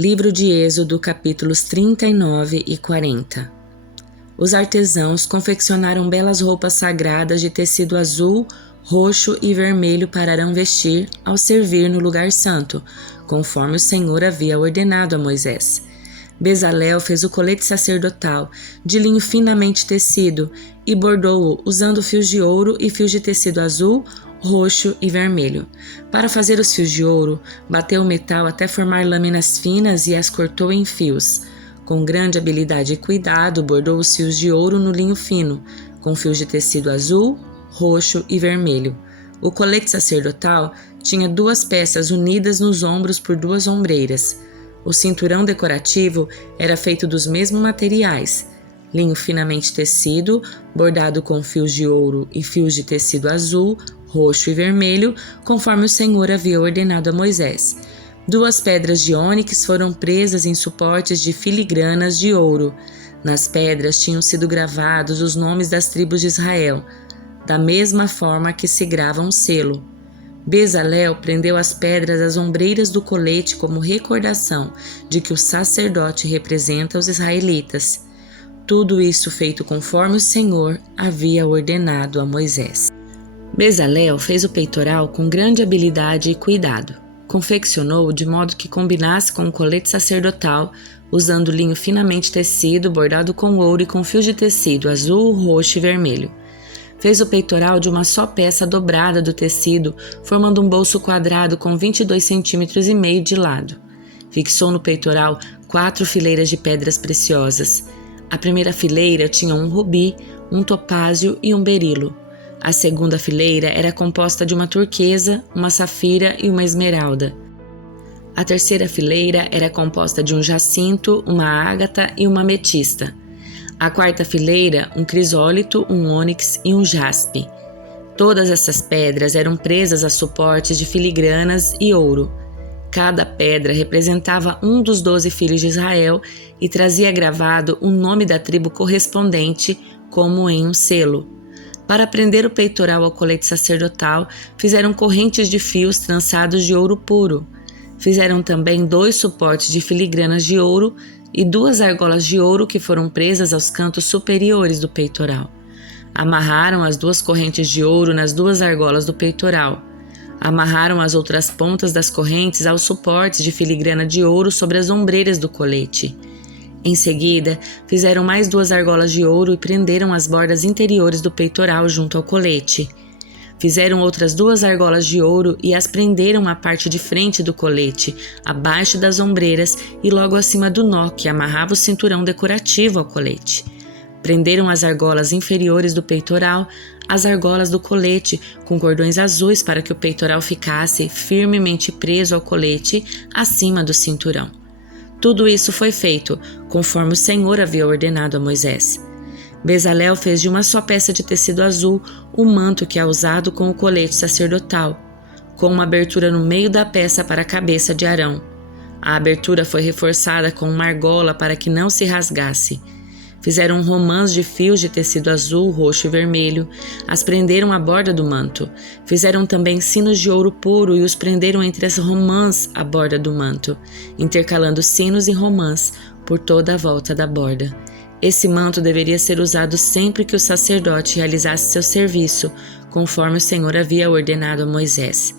Livro de Êxodo, capítulos 39 e 40. Os artesãos confeccionaram belas roupas sagradas de tecido azul, roxo e vermelho para Arão vestir ao servir no lugar santo, conforme o Senhor havia ordenado a Moisés. Bezalel fez o colete sacerdotal de linho finamente tecido e bordou-o usando fios de ouro e fios de tecido azul, roxo e vermelho. Para fazer os fios de ouro, bateu o metal até formar lâminas finas e as cortou em fios. Com grande habilidade e cuidado, bordou os fios de ouro no linho fino, com fios de tecido azul, roxo e vermelho. O colete sacerdotal tinha 2 peças unidas nos ombros por 2 ombreiras. O cinturão decorativo era feito dos mesmos materiais: linho finamente tecido, bordado com fios de ouro e fios de tecido azul, roxo e vermelho, conforme o Senhor havia ordenado a Moisés. 2 pedras de ônix foram presas em suportes de filigranas de ouro. Nas pedras tinham sido gravados os nomes das tribos de Israel, da mesma forma que se grava um selo. Bezalel prendeu as pedras às ombreiras do colete como recordação de que o sacerdote representa os israelitas. Tudo isso feito conforme o Senhor havia ordenado a Moisés. Bezalel fez o peitoral com grande habilidade e cuidado. Confeccionou-o de modo que combinasse com o colete sacerdotal, usando linho finamente tecido, bordado com ouro e com fios de tecido azul, roxo e vermelho. Fez o peitoral de uma só peça dobrada do tecido, formando um bolso quadrado com 22,5 cm de lado. Fixou no peitoral 4 fileiras de pedras preciosas. A primeira fileira tinha um rubi, um topázio e um berilo. A segunda fileira era composta de uma turquesa, uma safira e uma esmeralda. A terceira fileira era composta de um jacinto, uma ágata e uma ametista. A quarta fileira, um crisólito, um ônix e um jaspe. Todas essas pedras eram presas a suportes de filigranas e ouro. Cada pedra representava um dos 12 filhos de Israel e trazia gravado o nome da tribo correspondente, como em um selo. Para prender o peitoral ao colete sacerdotal, fizeram correntes de fios trançados de ouro puro. Fizeram também 2 suportes de filigranas de ouro e 2 argolas de ouro que foram presas aos cantos superiores do peitoral. Amarraram as 2 correntes de ouro nas 2 argolas do peitoral. Amarraram as outras pontas das correntes aos suportes de filigrana de ouro sobre as ombreiras do colete. Em seguida, fizeram mais 2 argolas de ouro e prenderam as bordas interiores do peitoral junto ao colete. Fizeram outras 2 argolas de ouro e as prenderam à parte de frente do colete, abaixo das ombreiras e logo acima do nó que amarrava o cinturão decorativo ao colete. Prenderam as argolas inferiores do peitoral às argolas do colete com cordões azuis para que o peitoral ficasse firmemente preso ao colete acima do cinturão. Tudo isso foi feito conforme o Senhor havia ordenado a Moisés. Bezalel fez de uma só peça de tecido azul o manto que é usado com o colete sacerdotal, com uma abertura no meio da peça para a cabeça de Arão. A abertura foi reforçada com uma argola para que não se rasgasse. Fizeram romãs de fios de tecido azul, roxo e vermelho, as prenderam à borda do manto. Fizeram também sinos de ouro puro e os prenderam entre as romãs à borda do manto, intercalando sinos e romãs por toda a volta da borda. Esse manto deveria ser usado sempre que o sacerdote realizasse seu serviço, conforme o Senhor havia ordenado a Moisés.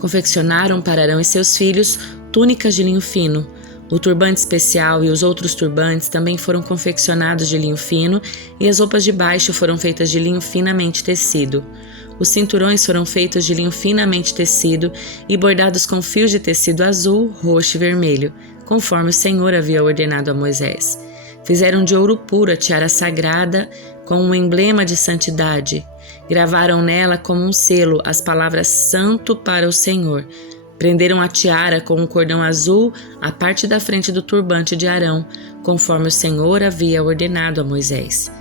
Confeccionaram para Arão e seus filhos túnicas de linho fino. O turbante especial e os outros turbantes também foram confeccionados de linho fino e as roupas de baixo foram feitas de linho finamente tecido. Os cinturões foram feitos de linho finamente tecido e bordados com fios de tecido azul, roxo e vermelho, conforme o Senhor havia ordenado a Moisés. Fizeram de ouro puro a tiara sagrada com um emblema de santidade. Gravaram nela como um selo as palavras Santo para o Senhor. Prenderam a tiara com um cordão azul à parte da frente do turbante de Arão, conforme o Senhor havia ordenado a Moisés.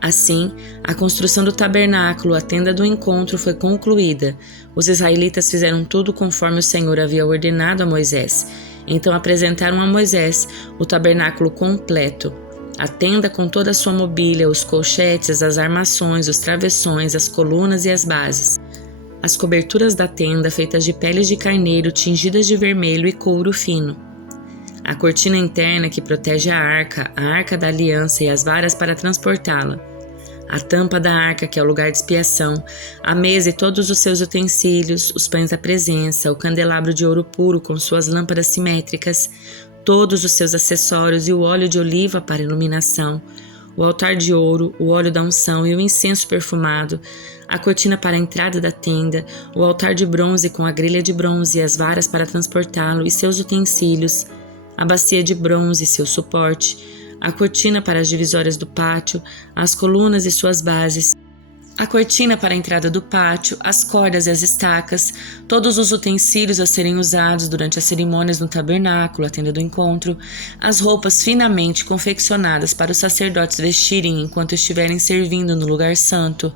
Assim, a construção do tabernáculo, a tenda do encontro, foi concluída. Os israelitas fizeram tudo conforme o Senhor havia ordenado a Moisés. Então apresentaram a Moisés o tabernáculo completo, a tenda com toda a sua mobília, os colchetes, as armações, os travessões, as colunas e as bases. as coberturas da tenda feitas de peles de carneiro tingidas de vermelho e couro fino, a cortina interna que protege a arca da aliança e as varas para transportá-la, a tampa da arca, que é o lugar de expiação, a mesa e todos os seus utensílios, os pães da presença, o candelabro de ouro puro com suas lâmpadas simétricas, todos os seus acessórios e o óleo de oliva para iluminação, o altar de ouro, o óleo da unção e o incenso perfumado, a cortina para a entrada da tenda, o altar de bronze com a grelha de bronze e as varas para transportá-lo e seus utensílios, a bacia de bronze e seu suporte, a cortina para as divisórias do pátio, as colunas e suas bases, a cortina para a entrada do pátio, as cordas e as estacas, todos os utensílios a serem usados durante as cerimônias no tabernáculo, a tenda do encontro, as roupas finamente confeccionadas para os sacerdotes vestirem enquanto estiverem servindo no lugar santo,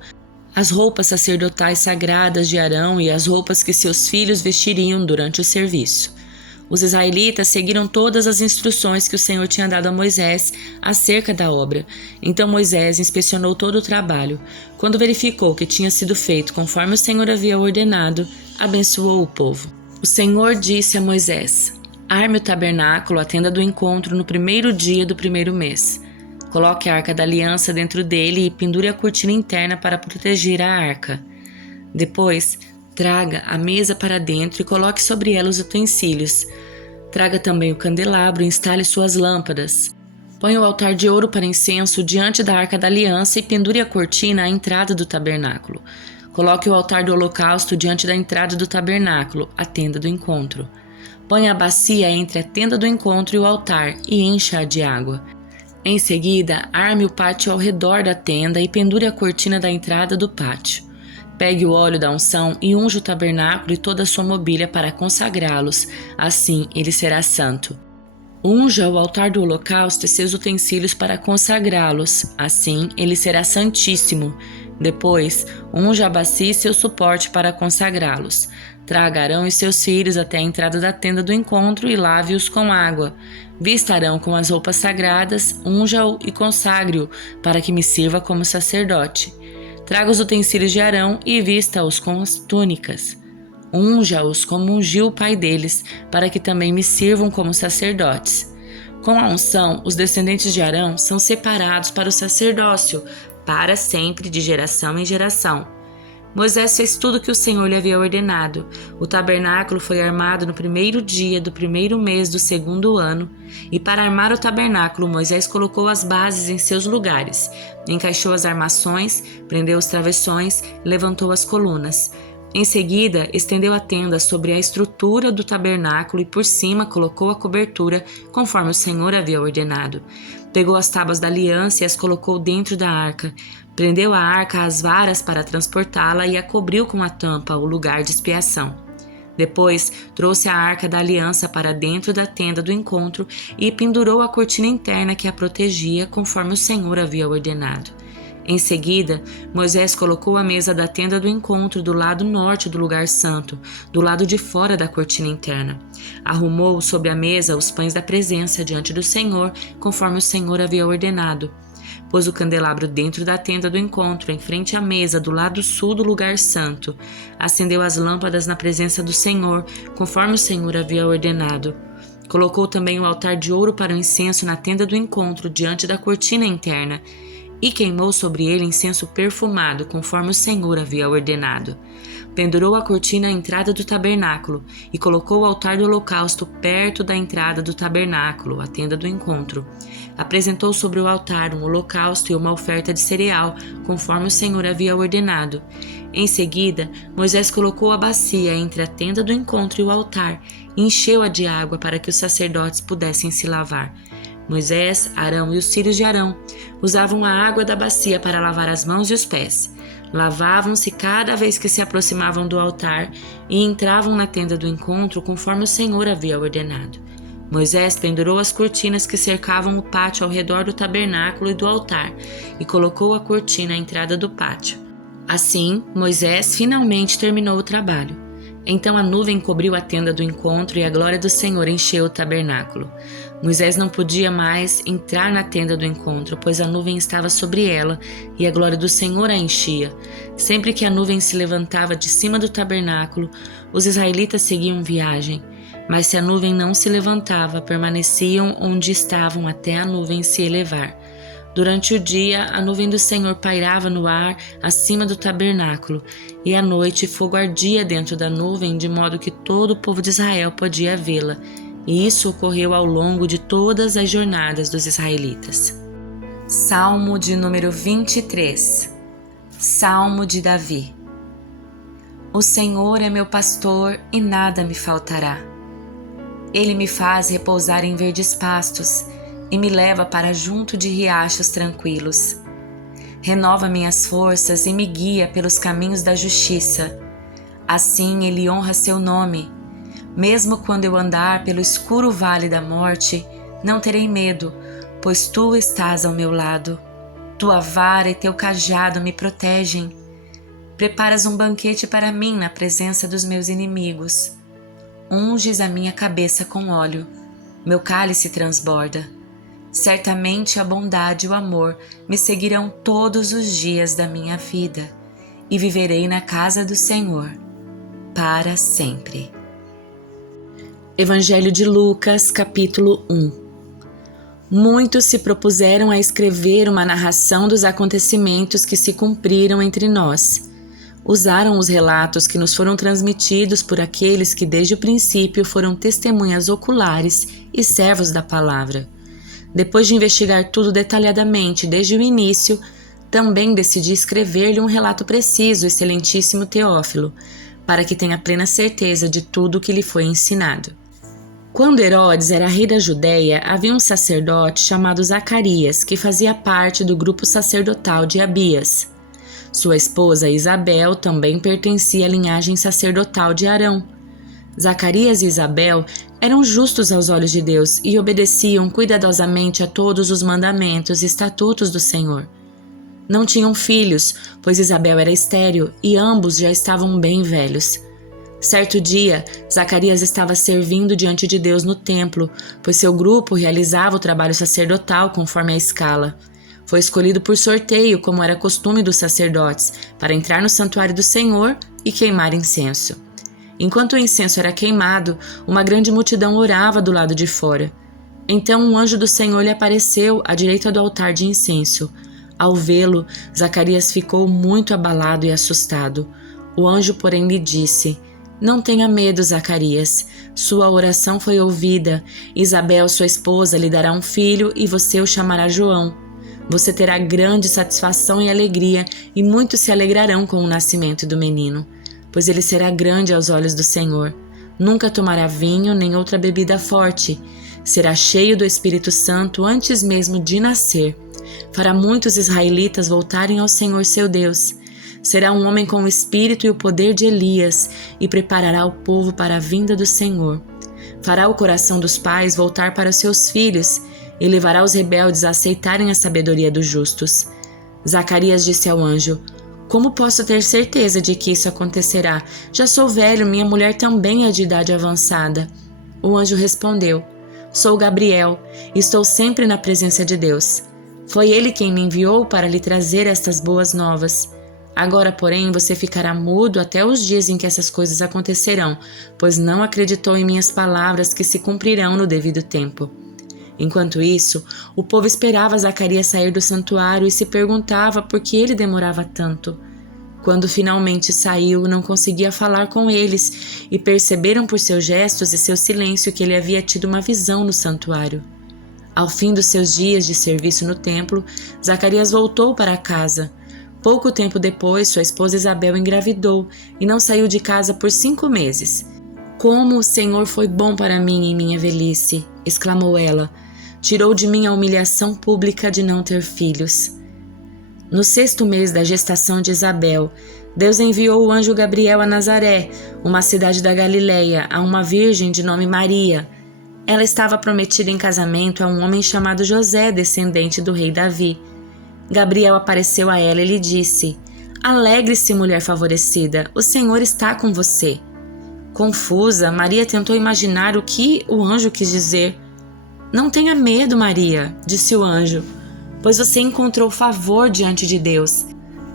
as roupas sacerdotais sagradas de Arão e as roupas que seus filhos vestiriam durante o serviço. Os israelitas seguiram todas as instruções que o Senhor tinha dado a Moisés acerca da obra. Então Moisés inspecionou todo o trabalho. Quando verificou que tinha sido feito conforme o Senhor havia ordenado, abençoou o povo. O Senhor disse a Moisés: arme o tabernáculo, a tenda do encontro, no primeiro dia do primeiro mês. Coloque a arca da aliança dentro dele e pendure a cortina interna para proteger a arca. Depois, traga a mesa para dentro e coloque sobre ela os utensílios. Traga também o candelabro e instale suas lâmpadas. Ponha o altar de ouro para incenso diante da arca da aliança e pendure a cortina à entrada do tabernáculo. Coloque o altar do holocausto diante da entrada do tabernáculo, a tenda do encontro. Ponha a bacia entre a tenda do encontro e o altar e encha-a de água. Em seguida, arme o pátio ao redor da tenda e pendure a cortina da entrada do pátio. Pegue o óleo da unção e unja o tabernáculo e toda a sua mobília para consagrá-los, assim ele será santo. Unja o altar do holocausto e seus utensílios para consagrá-los, assim ele será santíssimo. Depois, unja a bacia e seu suporte para consagrá-los. Traga Arão e seus filhos até a entrada da tenda do encontro e lave-os com água. Vista Arão com as roupas sagradas, unja-o e consagre-o, para que me sirva como sacerdote. Traga os utensílios de Arão e vista-os com as túnicas. Unja-os como ungiu o pai deles, para que também me sirvam como sacerdotes. Com a unção, os descendentes de Arão são separados para o sacerdócio, para sempre, de geração em geração. Moisés fez tudo o que o Senhor lhe havia ordenado. O tabernáculo foi armado no primeiro dia do primeiro mês do segundo ano, e para armar o tabernáculo, Moisés colocou as bases em seus lugares, encaixou as armações, prendeu os travessões e levantou as colunas. Em seguida, estendeu a tenda sobre a estrutura do tabernáculo e por cima colocou a cobertura, conforme o Senhor havia ordenado. Pegou as tábuas da aliança e as colocou dentro da arca. Prendeu a arca às varas para transportá-la e a cobriu com a tampa, o lugar de expiação. Depois, trouxe a arca da aliança para dentro da tenda do encontro e pendurou a cortina interna que a protegia, conforme o Senhor havia ordenado. Em seguida, Moisés colocou a mesa da tenda do encontro do lado norte do lugar santo, do lado de fora da cortina interna. Arrumou sobre a mesa os pães da presença diante do Senhor, conforme o Senhor havia ordenado. Pôs o candelabro dentro da tenda do encontro, em frente à mesa, do lado sul do lugar santo. Acendeu as lâmpadas na presença do Senhor, conforme o Senhor havia ordenado. Colocou também o altar de ouro para o incenso na tenda do encontro, diante da cortina interna, e queimou sobre ele incenso perfumado, conforme o Senhor havia ordenado. Pendurou a cortina à entrada do tabernáculo e colocou o altar do holocausto perto da entrada do tabernáculo, a tenda do encontro. Apresentou sobre o altar um holocausto e uma oferta de cereal, conforme o Senhor havia ordenado. Em seguida, Moisés colocou a bacia entre a tenda do encontro e o altar e encheu-a de água para que os sacerdotes pudessem se lavar. Moisés, Arão e os filhos de Arão usavam a água da bacia para lavar as mãos e os pés. Lavavam-se cada vez que se aproximavam do altar e entravam na tenda do encontro conforme o Senhor havia ordenado. Moisés pendurou as cortinas que cercavam o pátio ao redor do tabernáculo e do altar e colocou a cortina à entrada do pátio. Assim, Moisés finalmente terminou o trabalho. Então a nuvem cobriu a tenda do encontro e a glória do Senhor encheu o tabernáculo. Moisés não podia mais entrar na tenda do encontro, pois a nuvem estava sobre ela e a glória do Senhor a enchia. Sempre que a nuvem se levantava de cima do tabernáculo, os israelitas seguiam viagem. Mas se a nuvem não se levantava, permaneciam onde estavam até a nuvem se elevar. Durante o dia, a nuvem do Senhor pairava no ar acima do tabernáculo, e à noite fogo ardia dentro da nuvem, de modo que todo o povo de Israel podia vê-la. E isso ocorreu ao longo de todas as jornadas dos israelitas. Salmo de número 23. Salmo de Davi. O Senhor é meu pastor e nada me faltará. Ele me faz repousar em verdes pastos e me leva para junto de riachos tranquilos. Renova minhas forças e me guia pelos caminhos da justiça. Assim ele honra seu nome. Mesmo quando eu andar pelo escuro vale da morte, não terei medo, pois tu estás ao meu lado. Tua vara e teu cajado me protegem. Preparas um banquete para mim na presença dos meus inimigos. Unges a minha cabeça com óleo. Meu cálice transborda. Certamente a bondade e o amor me seguirão todos os dias da minha vida, e viverei na casa do Senhor para sempre. Evangelho de Lucas, capítulo 1. Muitos se propuseram a escrever uma narração dos acontecimentos que se cumpriram entre nós. Usaram os relatos que nos foram transmitidos por aqueles que desde o princípio foram testemunhas oculares e servos da palavra. Depois de investigar tudo detalhadamente desde o início, também decidi escrever-lhe um relato preciso, excelentíssimo Teófilo, para que tenha plena certeza de tudo o que lhe foi ensinado. Quando Herodes era rei da Judéia, havia um sacerdote chamado Zacarias, que fazia parte do grupo sacerdotal de Abias. Sua esposa Isabel também pertencia à linhagem sacerdotal de Arão. Zacarias e Isabel eram justos aos olhos de Deus e obedeciam cuidadosamente a todos os mandamentos e estatutos do Senhor. Não tinham filhos, pois Isabel era estéril e ambos já estavam bem velhos. Certo dia, Zacarias estava servindo diante de Deus no templo, pois seu grupo realizava o trabalho sacerdotal conforme a escala. Foi escolhido por sorteio, como era costume dos sacerdotes, para entrar no santuário do Senhor e queimar incenso. Enquanto o incenso era queimado, uma grande multidão orava do lado de fora. Então um anjo do Senhor lhe apareceu à direita do altar de incenso. Ao vê-lo, Zacarias ficou muito abalado e assustado. O anjo, porém, lhe disse: Não tenha medo, Zacarias. Sua oração foi ouvida. Isabel, sua esposa, lhe dará um filho e você o chamará João. Você terá grande satisfação e alegria, e muitos se alegrarão com o nascimento do menino, pois ele será grande aos olhos do Senhor. Nunca tomará vinho nem outra bebida forte. Será cheio do Espírito Santo antes mesmo de nascer. Fará muitos israelitas voltarem ao Senhor seu Deus. Será um homem com o espírito e o poder de Elias e preparará o povo para a vinda do Senhor. Fará o coração dos pais voltar para os seus filhos e levará os rebeldes a aceitarem a sabedoria dos justos. Zacarias disse ao anjo: Como posso ter certeza de que isso acontecerá? Já sou velho, minha mulher também é de idade avançada. O anjo respondeu: Sou Gabriel e estou sempre na presença de Deus. Foi ele quem me enviou para lhe trazer estas boas novas. Agora, porém, você ficará mudo até os dias em que essas coisas acontecerão, pois não acreditou em minhas palavras que se cumprirão no devido tempo. Enquanto isso, o povo esperava Zacarias sair do santuário e se perguntava por que ele demorava tanto. Quando finalmente saiu, não conseguia falar com eles e perceberam por seus gestos e seu silêncio que ele havia tido uma visão no santuário. Ao fim dos seus dias de serviço no templo, Zacarias voltou para casa. Pouco tempo depois, sua esposa Isabel engravidou e não saiu de casa por 5 meses. Como o Senhor foi bom para mim em minha velhice, exclamou ela. Tirou de mim a humilhação pública de não ter filhos. No 6º mês da gestação de Isabel, Deus enviou o anjo Gabriel a Nazaré, uma cidade da Galileia, a uma virgem de nome Maria. Ela estava prometida em casamento a um homem chamado José, descendente do rei Davi. Gabriel apareceu a ela e lhe disse: Alegre-se, mulher favorecida, o Senhor está com você. Confusa, Maria tentou imaginar o que o anjo quis dizer. Não tenha medo, Maria, disse o anjo, pois você encontrou favor diante de Deus.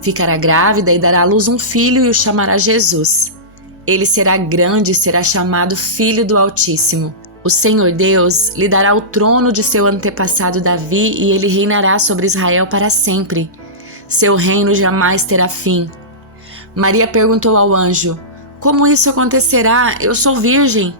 Ficará grávida e dará à luz um filho e o chamará Jesus. Ele será grande e será chamado Filho do Altíssimo. O Senhor Deus lhe dará o trono de seu antepassado Davi e ele reinará sobre Israel para sempre. Seu reino jamais terá fim. Maria perguntou ao anjo: Como isso acontecerá? Eu sou virgem.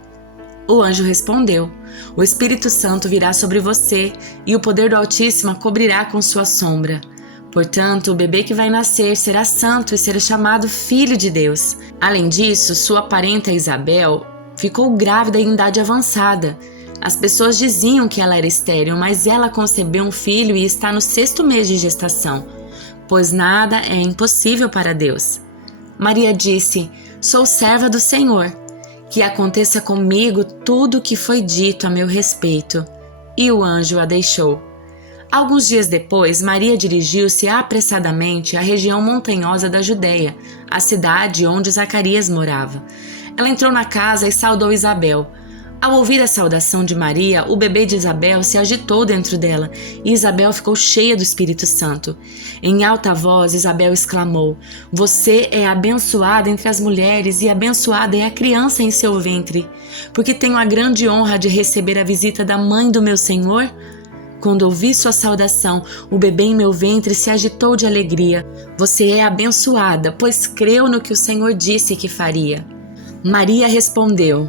O anjo respondeu: O Espírito Santo virá sobre você e o poder do Altíssimo a cobrirá com sua sombra. Portanto, o bebê que vai nascer será santo e será chamado Filho de Deus. Além disso, sua parenta Isabel ficou grávida em idade avançada. As pessoas diziam que ela era estéril, mas ela concebeu um filho e está no 6º mês de gestação, pois nada é impossível para Deus. Maria disse: Sou serva do Senhor. Que aconteça comigo tudo o que foi dito a meu respeito. E o anjo a deixou. Alguns dias depois, Maria dirigiu-se apressadamente à região montanhosa da Judeia, a cidade onde Zacarias morava. Ela entrou na casa e saudou Isabel. Ao ouvir a saudação de Maria, o bebê de Isabel se agitou dentro dela e Isabel ficou cheia do Espírito Santo. Em alta voz, Isabel exclamou: Você é abençoada entre as mulheres e abençoada é a criança em seu ventre, porque tenho a grande honra de receber a visita da mãe do meu Senhor. Quando ouvi sua saudação, o bebê em meu ventre se agitou de alegria. Você é abençoada, pois creu no que o Senhor disse que faria. Maria respondeu: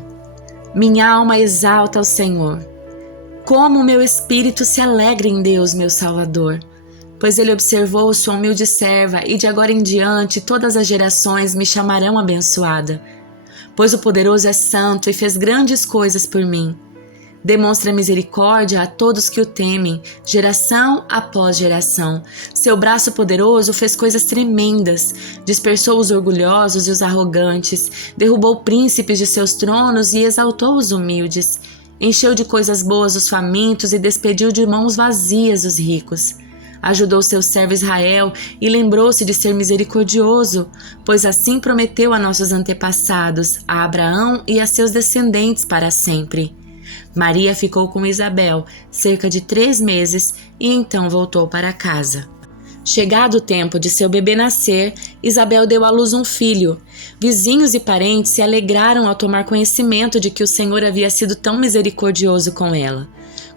Minha alma exalta ao Senhor. Como o meu espírito se alegra em Deus, meu Salvador, pois Ele observou sua humilde serva e de agora em diante todas as gerações me chamarão abençoada. Pois o Poderoso é santo e fez grandes coisas por mim. Demonstra misericórdia a todos que o temem, geração após geração. Seu braço poderoso fez coisas tremendas, dispersou os orgulhosos e os arrogantes, derrubou príncipes de seus tronos e exaltou os humildes. Encheu de coisas boas os famintos e despediu de mãos vazias os ricos. Ajudou seu servo Israel e lembrou-se de ser misericordioso, pois assim prometeu a nossos antepassados, a Abraão e a seus descendentes para sempre. Maria ficou com Isabel cerca de 3 meses e então voltou para casa. Chegado o tempo de seu bebê nascer, Isabel deu à luz um filho. Vizinhos e parentes se alegraram ao tomar conhecimento de que o Senhor havia sido tão misericordioso com ela.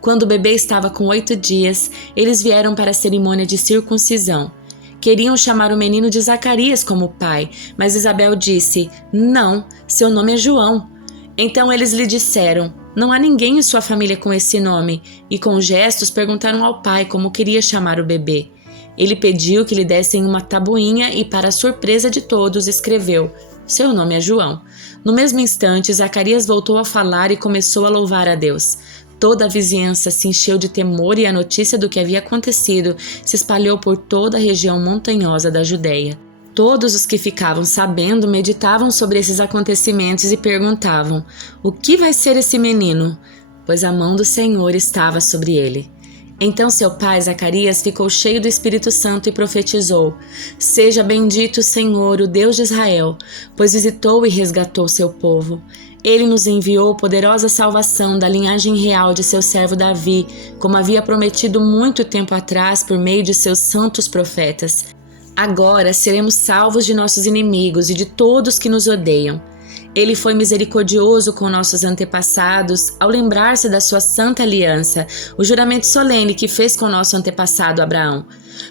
Quando o bebê estava com 8 dias, eles vieram para a cerimônia de circuncisão. Queriam chamar o menino de Zacarias como pai, mas Isabel disse: Não, seu nome é João. Então eles lhe disseram: Não há ninguém em sua família com esse nome, e com gestos perguntaram ao pai como queria chamar o bebê. Ele pediu que lhe dessem uma tabuinha e, para a surpresa de todos, escreveu: Seu nome é João. No mesmo instante, Zacarias voltou a falar e começou a louvar a Deus. Toda a vizinhança se encheu de temor e a notícia do que havia acontecido se espalhou por toda a região montanhosa da Judeia. Todos os que ficavam sabendo meditavam sobre esses acontecimentos e perguntavam: O que vai ser esse menino? Pois a mão do Senhor estava sobre ele. Então seu pai Zacarias ficou cheio do Espírito Santo e profetizou: Seja bendito o Senhor, o Deus de Israel, pois visitou e resgatou seu povo. Ele nos enviou poderosa salvação da linhagem real de seu servo Davi, como havia prometido muito tempo atrás por meio de seus santos profetas. Agora seremos salvos de nossos inimigos e de todos que nos odeiam. Ele foi misericordioso com nossos antepassados ao lembrar-se da sua santa aliança, o juramento solene que fez com nosso antepassado Abraão.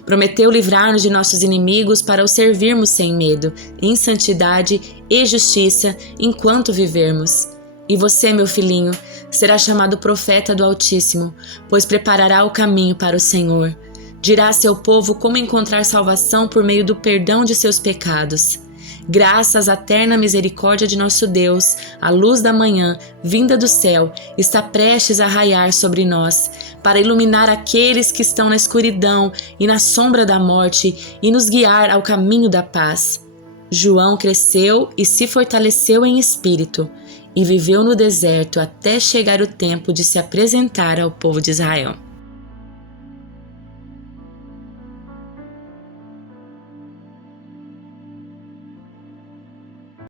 Prometeu livrar-nos de nossos inimigos para o servirmos sem medo, em santidade e justiça enquanto vivermos. E você, meu filhinho, será chamado profeta do Altíssimo, pois preparará o caminho para o Senhor. Dirá a seu povo como encontrar salvação por meio do perdão de seus pecados. Graças à eterna misericórdia de nosso Deus, a luz da manhã, vinda do céu, está prestes a raiar sobre nós, para iluminar aqueles que estão na escuridão e na sombra da morte e nos guiar ao caminho da paz. João cresceu e se fortaleceu em espírito e viveu no deserto até chegar o tempo de se apresentar ao povo de Israel.